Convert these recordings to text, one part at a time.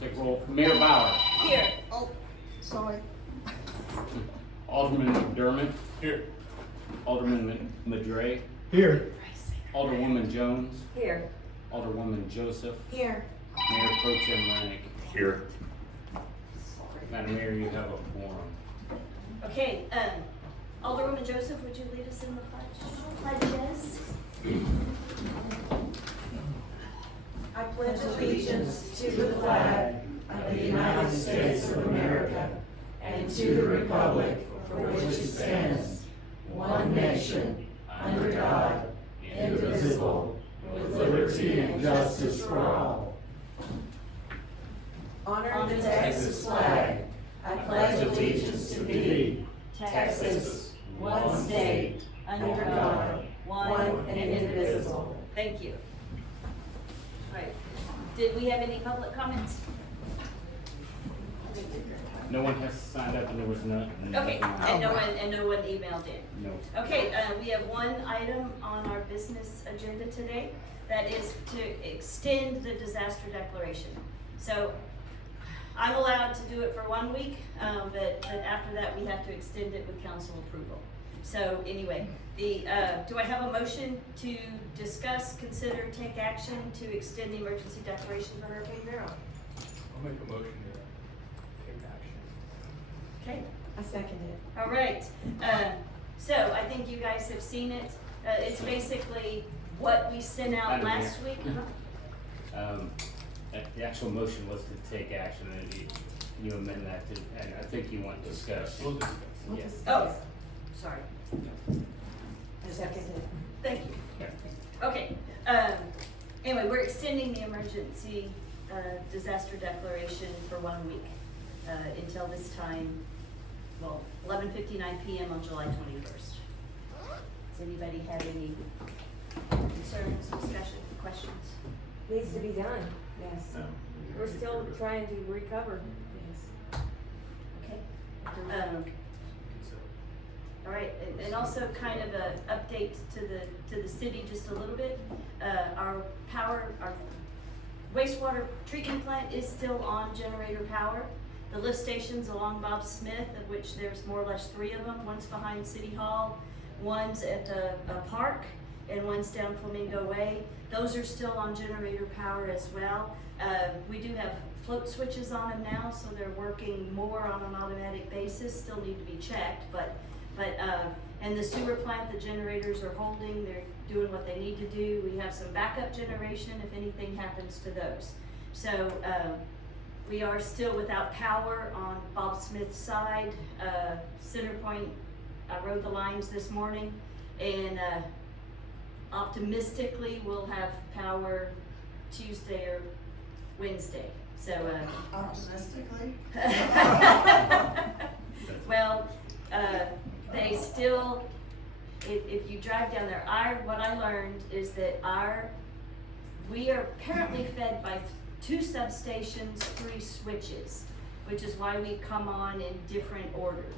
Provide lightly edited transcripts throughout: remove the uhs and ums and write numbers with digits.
Take roll. Mayor Bauer. Here. Oh, sorry. Alderman McDermott. Here. Alderman Madre. Here. Alderwoman Jones. Here. Alderwoman Joseph. Here. Mayor Pro Tem Lennick. Here. Madam Mayor, you have a quorum. Okay, Alderwoman Joseph, would you lead us in the pledge? Pledges. I pledge allegiance to the flag of the United States of America and to the republic for which it stands, one nation, under God, indivisible, with liberty and justice for all. Honor the Texas flag. I pledge allegiance to thee, Texas, one state, under God, one and indivisible. Thank you. All right, did we have any public comments? No one has signed up and there was none. Okay, and no one emailed in. No. Okay, we have one item on our business agenda today, that is to extend the disaster declaration. So, I'm allowed to do it for 1 week, but after that, we have to extend it with council approval. So anyway, do I have a motion to discuss, consider, take action to extend the emergency declaration for Hurricane Beryl? I'll make a motion to take action. Okay. I second it. All right, so I think you guys have seen it. It's basically what we sent out Madam Mayor. last week. The actual motion was to take action and you amend that to, and I think you want to discuss. We'll discuss. Yes. Oh, sorry. I second it. Thank you. Okay, anyway, we're extending the emergency disaster declaration for 1 week until this time, well, 11:59 p.m. on July 21st. Does anybody have any concerns, discussion, questions? Needs to be done, yes. No. We're still trying to recover, yes. Okay. All right, and also kind of a update to the city just a little bit. Our wastewater treatment plant is still on generator power. The lift stations along Bob Smith, of which there's more or less 3 of them. One's behind City Hall, one's at the park, and one's down Flamingo Way. Those are still on generator power as well. We do have float switches on them now, so they're working more on an automatic basis. Still need to be checked, and the sewer plant, the generators are holding. They're doing what they need to do. We have some backup generation if anything happens to those. So we are still without power on Bob Smith's side. Center Point, I rode the lines this morning, and optimistically we'll have power Tuesday or Wednesday. So Optimistically? well, they still, if you drive down there, what I learned is that we are apparently fed by 2 substations, 3 switches, which is why we come on in different orders.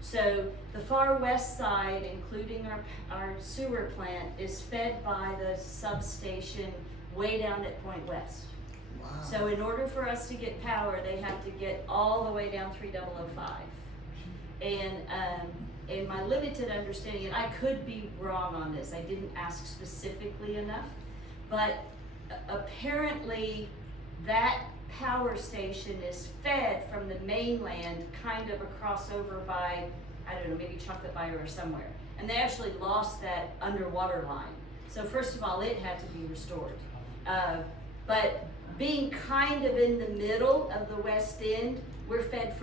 So the far west side, including our sewer plant, is fed by the substation way down at Point West. Wow. So in order for us to get power, they have to get all the way down 3005. And in my limited understanding, and I could be wrong on this, I didn't ask specifically enough, but apparently that power station is fed from the mainland kind of across over by, I don't know, maybe Chocolate Bayou or somewhere. And they actually lost that underwater line. So first of all, it had to be restored. But being kind of in the middle of the west end, we're fed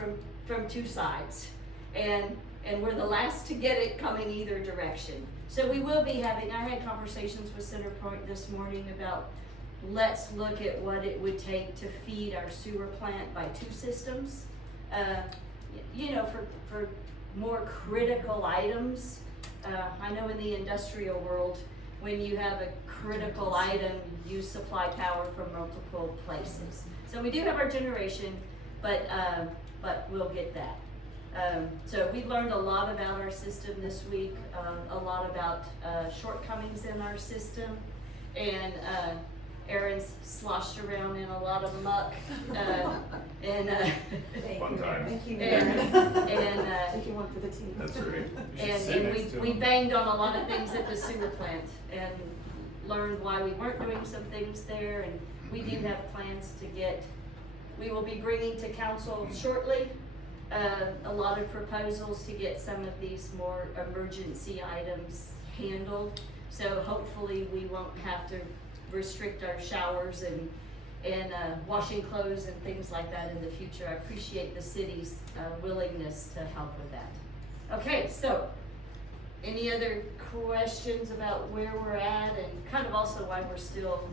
from 2 sides. And we're the last to get it coming either direction. So we will be having, I had conversations with Center Point this morning about, let's look at what it would take to feed our sewer plant by 2 systems. You know, for more critical items. I know in the industrial world, when you have a critical item, you supply power from multiple places. So we do have our generation, but we'll get that. So we've learned a lot about our system this week, a lot about shortcomings in our system, and Aaron's sloshed around in a lot of muck, and Fun times. Thank you, And- Mary. and, Thank you one for the team. That's right. and we banged on a lot of things at the sewer plant and learned why we weren't doing some things there, and we do have plans to get, we will be bringing to council shortly, a lot of proposals to get some of these more emergency items handled. So hopefully we won't have to restrict our showers and washing clothes and things like that in the future. I appreciate the city's willingness to help with that. Okay, so any other questions about where we're at and kind of also why we're still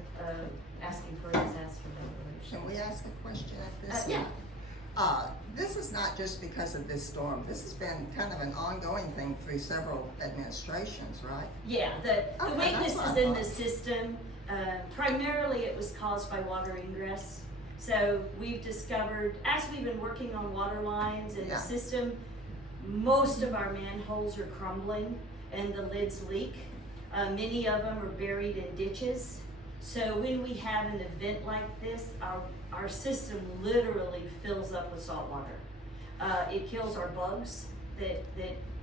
asking for a disaster declaration? Can we ask a question at this? Yeah. This is not just because of this storm. This has been kind of an ongoing thing through several administrations, right? Yeah, the Okay, weakness that's is what I in the thought. system. Primarily it was caused by water ingress. So we've discovered, as we've been working on water lines and the Yeah. system, most of our manholes are crumbling and the lids leak. Many of them are buried in ditches. So when we have an event like this, our system literally fills up with salt water. It kills our bugs that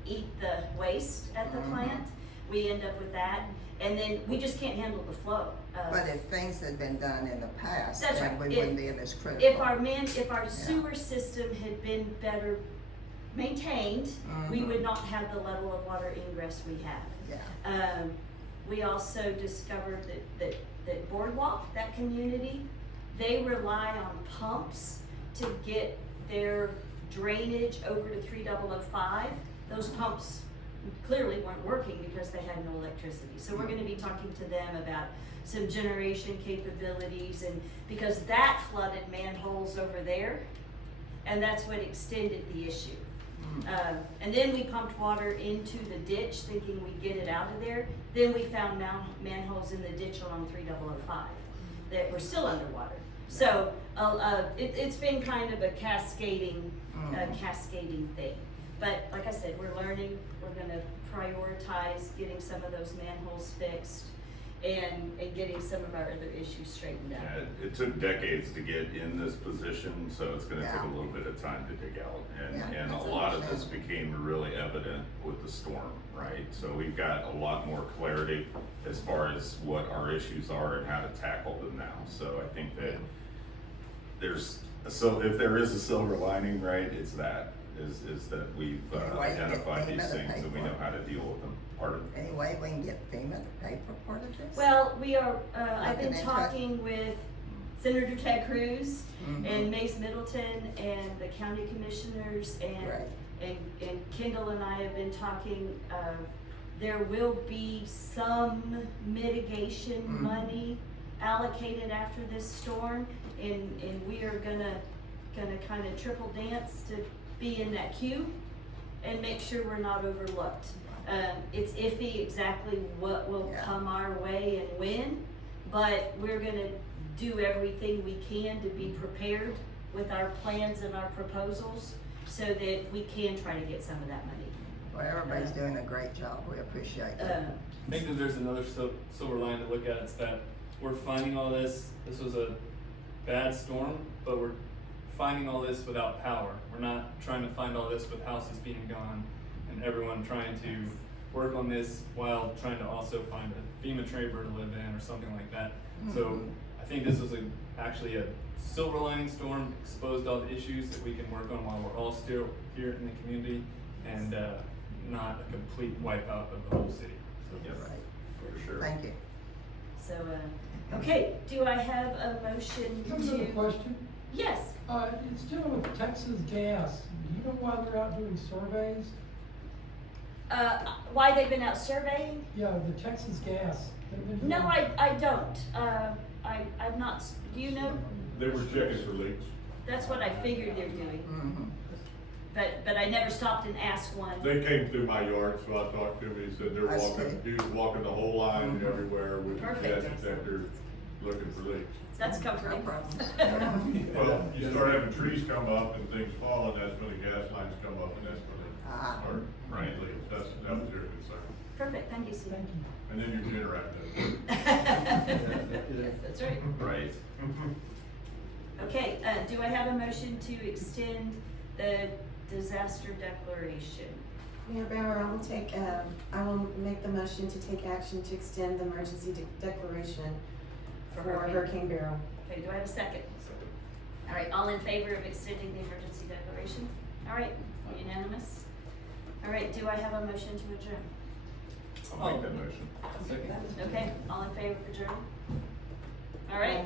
eat the waste at the Mhm. plant. We end up with that, and then we just can't handle the flow. But if things had been done in the past, That's then right. we If- wouldn't be in this critical. If our sewer system had been better maintained, we Mhm. would not have the level of water ingress we have. Yeah, We also discovered that Boardwalk, that community, they rely on pumps to get their drainage over to 3005. Those pumps clearly weren't working because they had no electricity. So we're gonna be talking to them about some generation capabilities, and because that flooded manholes over there, and that's what extended the issue. And then we pumped water into the ditch thinking we'd get it out of there. Then we found manholes in the ditch along 3005 that were still underwater. So it's been kind of a cascading thing. But like I said, we're learning. We're gonna prioritize getting some of those manholes fixed and getting some of our other issues straightened out. Yeah, it took decades to get in this position, so it's gonna take Yeah. a little bit of time to dig out. Yeah, And a that's lot of this understandable. became really evident with the storm, right? So we've got a lot more clarity as far as what our issues are and how to tackle them now. So I think that if there is a silver lining, right, it's that, is that we've Anyway, identified FEMA these to things pay and we for know it. how to deal with them. Pardon? Any way we can get FEMA to pay for part of this? Well, we are, I've been Looking into it. talking with Senator Ted Cruz Mhm. and Mace Middleton and the county commissioners Right. and Kendall and I have been talking, there will be some mitigation Mhm. money allocated after this storm, and we are gonna kind of triple dance to be in that queue and make sure we're not overlooked. It's iffy exactly what will Yeah. come our way and when, but we're gonna do everything we can to be prepared with our plans and our proposals so that we can try to get some of that money. Well, everybody's doing a great job. We appreciate it. I think that there's another silver line to look at. It's that we're finding all this. This was a bad storm, but we're finding all this without power. We're not trying to find all this with houses being gone and everyone trying to work on this while trying to also find a FEMA trailer to live in or something like that. So Mhm. I think this was actually a silver lining storm, exposed all the issues that we can work on while we're all still here in the community, and not a complete wipeout of the whole city. So Yes. Right. For sure. Thank you. So, okay, do I have a motion I have another to? question. Yes, It's dealing with Texas Gas. Do you know why they're out doing surveys? why they've been out surveying? Yeah, the Texas Gas. They've been No, doing- I don't. I'm not, do you know? They were checking for leaks. That's what I figured they're doing, Mhm. but I never stopped and asked one. They came through my yard, so I talked to him, he said they're I walking, see. he was walking the whole line and Mhm. everywhere with the Perfect. gas detector, looking for leaks. That's No comforting. problem. Well, you start having trees come up and things fall, and that's when the gas lines come up, and that's when they Ah. start Right. leaks. That was their concern. Perfect, thank you, Steve. Thank you. And then you can interact with Yes, that's right. Right. it. Okay, do I have a motion to extend the disaster declaration? Mayor Bauer, I will make the motion to take action to extend the emergency declaration For for Hurricane. Hurricane Beryl. Okay, do I have a second? All right, all in favor of extending the emergency declaration? All right, unanimous? All right, do I have a motion to adjourn? I'll make that motion. Okay, all in favor of adjourn? All right.